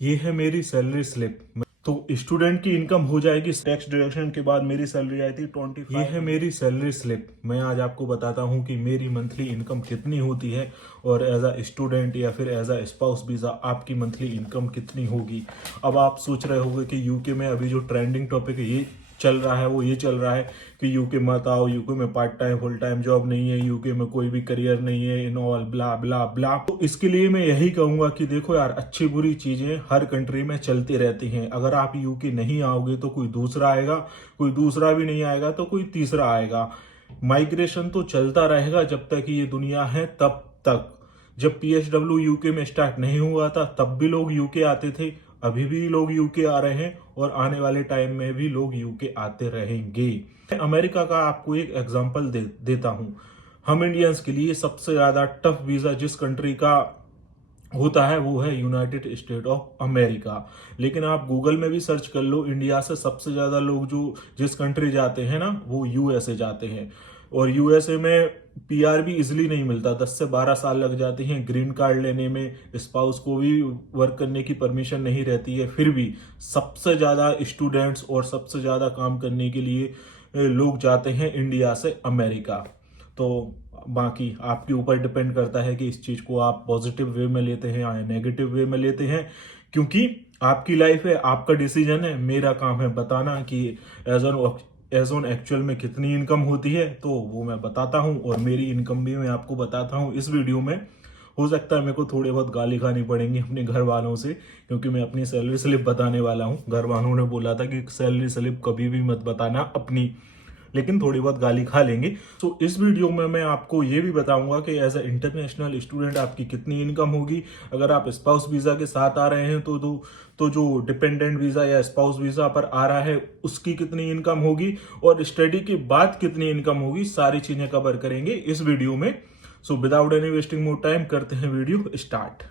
ये है मेरी सैलरी स्लिप। तो स्टूडेंट की इनकम हो जाएगी टैक्स डिडक्शन के बाद। मेरी सैलरी आई थी 25। ये है मेरी सैलरी स्लिप। मैं आज आपको बताता हूँ कि मेरी मंथली इनकम कितनी होती है और एज अ स्टूडेंट या फिर एज अ स्पाउस वीज़ा आपकी मंथली इनकम कितनी होगी। अब आप सोच रहे होंगे कि यूके में अभी जो ट्रेंडिंग टॉपिक है ये चल रहा है, वो ये चल रहा है कि यूके मत आओ, यूके में part time full time job नहीं है, यूके में कोई भी करियर नहीं है, इन ऑल ब्ला ब्ला ब्ला। तो इसके लिए मैं यही कहूंगा कि देखो यार, अच्छी बुरी चीजें हर कंट्री में चलती रहती हैं। अगर आप यूके नहीं आओगे तो कोई दूसरा आएगा, कोई दूसरा भी नहीं आएगा तो कोई तीसरा आएगा। माइग्रेशन तो चलता रहेगा जब तक ये दुनिया है तब तक। जब PSW यूके में स्टार्ट नहीं हुआ था तब भी लोग यूके आते थे, अभी भी लोग यूके आ रहे हैं और आने वाले टाइम में भी लोग यूके आते रहेंगे। अमेरिका का आपको एक एग्जांपल देता हूं। हम इंडियंस के लिए सबसे ज्यादा टफ वीजा जिस कंट्री का होता है वो है यूनाइटेड स्टेट ऑफ अमेरिका। लेकिन आप गूगल में भी सर्च कर लो, इंडिया से सबसे ज्यादा लोग जो जिस कंट्री जाते हैं ना वो यूएसए जाते हैं। और यूएसए में PR भी इजिली नहीं मिलता, 10 से 12 साल लग जाते हैं ग्रीन कार्ड लेने में। स्पाउस को भी वर्क करने की परमिशन नहीं रहती है, फिर भी सबसे ज्यादा स्टूडेंट्स और सबसे ज्यादा काम करने के लिए लोग जाते हैं इंडिया से अमेरिका। तो बाकी आपके ऊपर डिपेंड करता है कि इस चीज को आप पॉजिटिव वे में लेते हैं या नेगेटिव वे में लेते हैं, क्योंकि आपकी लाइफ है, आपका डिसीजन है। मेरा काम है बताना कि एज ऑन एक्चुअल में कितनी इनकम होती है, तो वो मैं बताता हूँ और मेरी इनकम भी मैं आपको बताता हूँ इस वीडियो में। हो सकता है मेरे को थोड़े बहुत गाली खानी पड़ेंगी अपने घर वालों से, क्योंकि मैं अपनी सैलरी स्लिप बताने वाला हूँ। घर वालों ने बोला था कि सैलरी स्लिप कभी भी मत बताना अपनी, लेकिन थोड़ी बहुत गाली खा लेंगे। तो इस वीडियो में मैं आपको ये भी बताऊंगा कि एज अ इंटरनेशनल स्टूडेंट आपकी कितनी इनकम होगी। अगर आप स्पाउस वीजा के साथ आ रहे हैं तो जो डिपेंडेंट वीजा या स्पाउस वीजा पर आ रहा है उसकी कितनी इनकम होगी, और स्टडी के बाद कितनी इनकम होगी, सारी चीजें कवर करेंगे इस वीडियो में। So without any wasting more time करते हैं video start.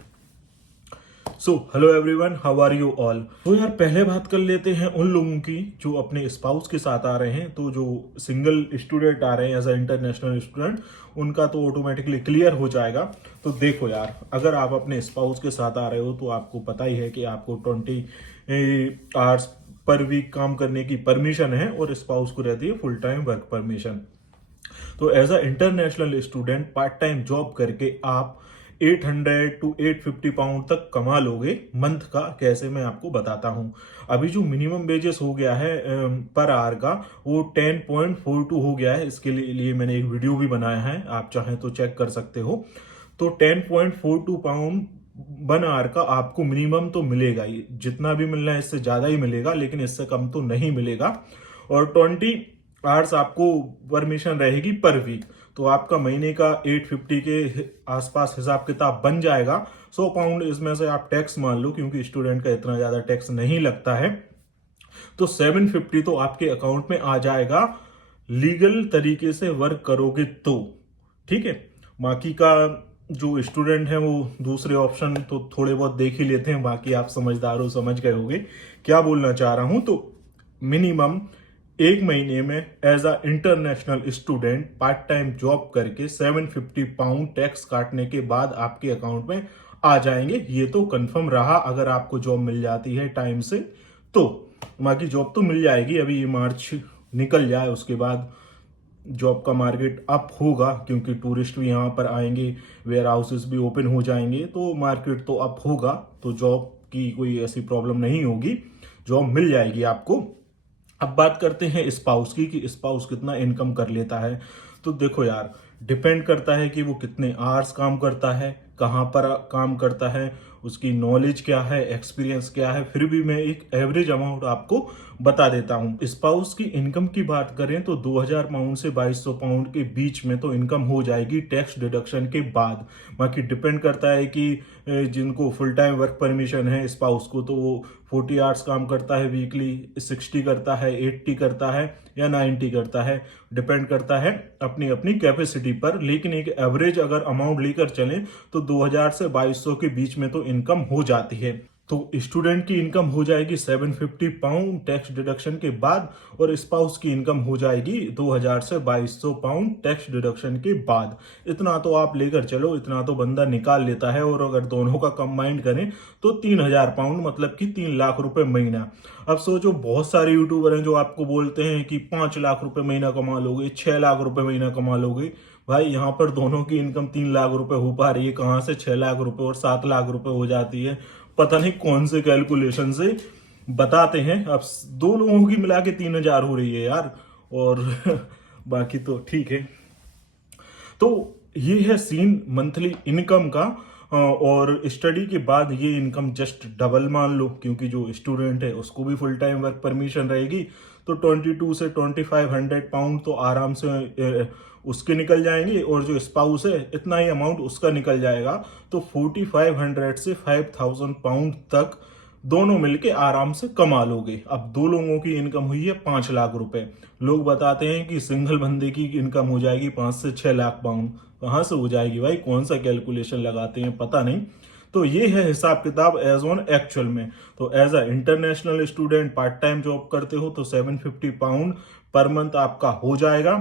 So hello everyone, how are you all. तो यार पहले बात कर लेते हैं उन लोगों की जो अपने स्पाउस के साथ आ रहे हैं। तो जो सिंगल स्टूडेंट आ रहे हैं एज अ इंटरनेशनल स्टूडेंट, उनका तो ऑटोमेटिकली क्लियर हो जाएगा। तो देखो यार, अगर आप अपने स्पाउस के साथ आ रहे हो तो आपको पता ही है कि आपको 20 आवर्स पर वीक काम करने की परमिशन है और स्पाउस को रहती है फुल टाइम वर्क परमिशन। तो as a international student part time job करके आप 800 टू 850 पाउंड तक कमा लोगे मंथ का। कैसे, मैं आपको बताता हूं। अभी जो मिनिमम वेजेस हो गया है पर आवर का, वो 10.42 हो गया है। इसके लिए मैंने एक वीडियो भी बनाया है, आप चाहें तो चेक कर सकते हो। तो 10.42 पाउंड 1 आवर का आपको मिनिमम तो मिलेगा ही। जितना भी मिलना है इससे ज्यादा ही मिलेगा, लेकिन इससे कम तो नहीं मिलेगा। और 20 आवर्स आपको परमिशन रहेगी पर वीक। तो आपका महीने का 850 के आसपास हिसाब किताब बन जाएगा। 100 पाउंड इसमें से आप टैक्स मान लो, क्योंकि स्टूडेंट का इतना ज्यादा टैक्स नहीं लगता है। तो 750 तो आपके अकाउंट में आ जाएगा, लीगल तरीके से वर्क करोगे तो। ठीक है, बाकी का जो स्टूडेंट है वो दूसरे ऑप्शन तो थोड़े बहुत देख ही लेते हैं। बाकी आप समझदार हो, समझ गए होगे क्या बोलना चाह रहा हूं। तो मिनिमम एक महीने में as a international student part time job करके 750 पाउंड टैक्स काटने के बाद आपके अकाउंट में आ जाएंगे। ये तो कंफर्म रहा अगर आपको जॉब मिल जाती है टाइम से तो। बाकी जॉब तो मिल जाएगी, अभी ये मार्च निकल जाए उसके बाद जॉब का मार्केट अप होगा, क्योंकि टूरिस्ट भी यहाँ पर आएंगे, वेयर हाउसेस भी ओपन हो जाएंगे, तो मार्केट तो अप होगा। तो जॉब की कोई ऐसी प्रॉब्लम नहीं होगी, जॉब मिल जाएगी आपको। अब बात करते हैं स्पाउस की कि स्पाउस कितना इनकम कर लेता है। तो देखो यार, डिपेंड करता है कि वो कितने आवर्स काम करता है, कहाँ पर काम करता है, उसकी नॉलेज क्या है, एक्सपीरियंस क्या है। फिर भी मैं एक एवरेज अमाउंट आपको बता देता हूं। स्पाउस की इनकम की बात करें तो 2000 पाउंड से 2200 पाउंड के बीच में तो इनकम हो जाएगी टैक्स डिडक्शन के बाद। बाकी डिपेंड करता है कि जिनको फुल टाइम वर्क परमिशन है स्पाउस को, तो वो 40 आवर्स काम करता है वीकली, 60 करता है, 80 करता है या 90 करता है। डिपेंड करता है अपनी अपनी कैपेसिटी पर, लेकिन एक एवरेज अगर अमाउंट लेकर चलें तो 2000 से 2200 के बीच में तो इनकम हो जाती है। तो स्टूडेंट की इनकम हो जाएगी 750 पाउंड टैक्स डिडक्शन के बाद, और स्पाउस की इनकम हो जाएगी 2000 से 2200 पाउंड टैक्स डिडक्शन के बाद। इतना तो आप लेकर चलो, इतना तो बंदा निकाल लेता है। और अगर दोनों का कंबाइंड करें तो 3000 पाउंड मतलब कि 3 लाख रुपए महीना। अब सोचो, बहुत सारे यूट्यूबर हैं जो आपको बोलते हैं कि 5 लाख रुपए महीना कमा लोगे, 6 लाख रुपए महीना कमा लोगे। भाई यहाँ पर दोनों की इनकम 3 लाख रुपए हो पा रही है, कहाँ से 6 लाख रुपए और 7 लाख रुपए हो जाती है? पता नहीं कौन से कैलकुलेशन से बताते हैं। अब दो लोगों की मिला के 3000 हो रही है यार। और बाकी तो ठीक है। तो ये है सीन मंथली इनकम का। और स्टडी के बाद ये इनकम जस्ट डबल मान लो, क्योंकि जो स्टूडेंट है उसको भी फुल टाइम वर्क परमिशन रहेगी। तो 22 से 2500 पाउंड तो आराम से उसके निकल जाएंगे, और जो स्पाउस है इतना ही अमाउंट उसका निकल जाएगा। तो 4500 से 5000 पाउंड तक दोनों मिलके आराम से कमा लोगे। अब दो लोगों की इनकम हुई है 5 लाख रुपए। लोग बताते हैं कि सिंगल बंदे की इनकम हो जाएगी 5 से 6 लाख पाउंड। कहां से हो जाएगी भाई? कौन सा कैलकुलेशन लगाते हैं पता नहीं। तो ये है हिसाब किताब एज ऑन एक्चुअल में। तो as a international student part time job करते हो तो 750 पाउंड पर मंथ आपका हो जाएगा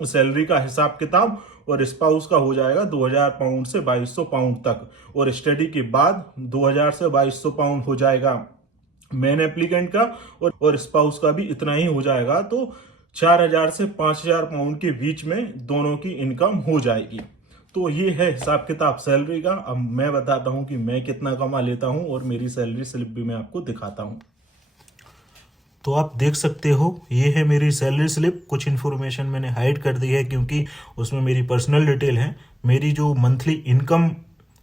सैलरी का हिसाब किताब, और स्पाउस का हो जाएगा 2000 पाउंड से 2200 पाउंड तक। और स्टडी के बाद 2000 से 2200 पाउंड हो जाएगा मेन एप्लीकेंट का, और स्पाउस का भी इतना ही हो जाएगा। तो 4000 से 5000 पाउंड के बीच में दोनों की इनकम हो जाएगी। तो ये है हिसाब किताब सैलरी का। अब मैं बताता हूं कि मैं कितना कमा लेता हूं, और मेरी सैलरी स्लिप भी मैं आपको दिखाता हूं। तो आप देख सकते हो, ये है मेरी सैलरी स्लिप। कुछ इन्फॉर्मेशन मैंने हाइड कर दी है क्योंकि उसमें मेरी पर्सनल डिटेल है। मेरी जो मंथली इनकम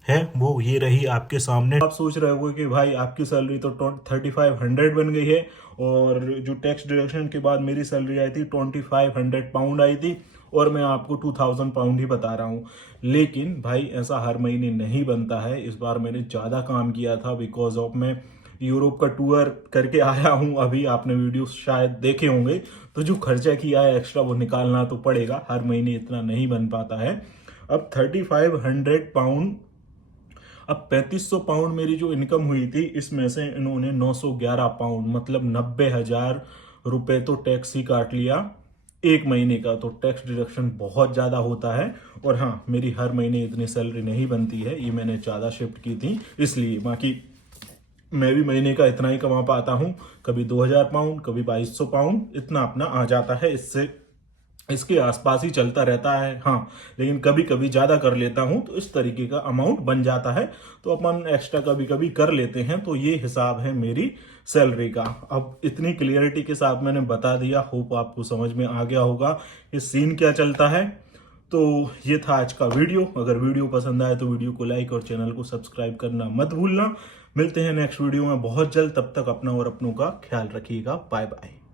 है वो ये रही आपके सामने। आप सोच रहे हो कि भाई आपकी सैलरी तो 3500 बन गई है, और जो टैक्स डिडक्शन के बाद मेरी सैलरी आई थी 2500 पाउंड आई थी, और मैं आपको 2000 पाउंड ही बता रहा हूँ। लेकिन भाई ऐसा हर महीने नहीं बनता है। इस बार मैंने ज़्यादा काम किया था, बिकॉज ऑफ मैं यूरोप का टूर करके आया हूं। अभी आपने वीडियो शायद देखे होंगे। तो जो खर्चा किया है एक्स्ट्रा वो निकालना तो पड़ेगा, हर महीने इतना नहीं बन पाता है। अब 3500 पाउंड, अब 3500 पाउंड मेरी जो इनकम हुई थी, इसमें से इन्होंने 911 पाउंड मतलब 90,000 रुपए तो टैक्स ही काट लिया एक महीने का। तो टैक्स डिडक्शन बहुत ज्यादा होता है। और हाँ, मेरी हर महीने इतनी सैलरी नहीं बनती है, ये मैंने ज्यादा शिफ्ट की थी इसलिए। बाकी मैं भी महीने का इतना ही कमा पाता हूं, कभी 2000 पाउंड, कभी 2200 पाउंड, इतना अपना आ जाता है। इससे इसके आसपास ही चलता रहता है। हाँ, लेकिन कभी कभी ज्यादा कर लेता हूं तो इस तरीके का अमाउंट बन जाता है, तो अपन एक्स्ट्रा कभी कभी कर लेते हैं। तो ये हिसाब है मेरी सैलरी का। अब इतनी क्लियरिटी के साथ मैंने बता दिया, होप आपको समझ में आ गया होगा ये सीन क्या चलता है। तो ये था आज का वीडियो। अगर वीडियो पसंद आए तो वीडियो को लाइक और चैनल को सब्सक्राइब करना मत भूलना। मिलते हैं नेक्स्ट वीडियो में बहुत जल्द। तब तक अपना और अपनों का ख्याल रखिएगा। Bye bye.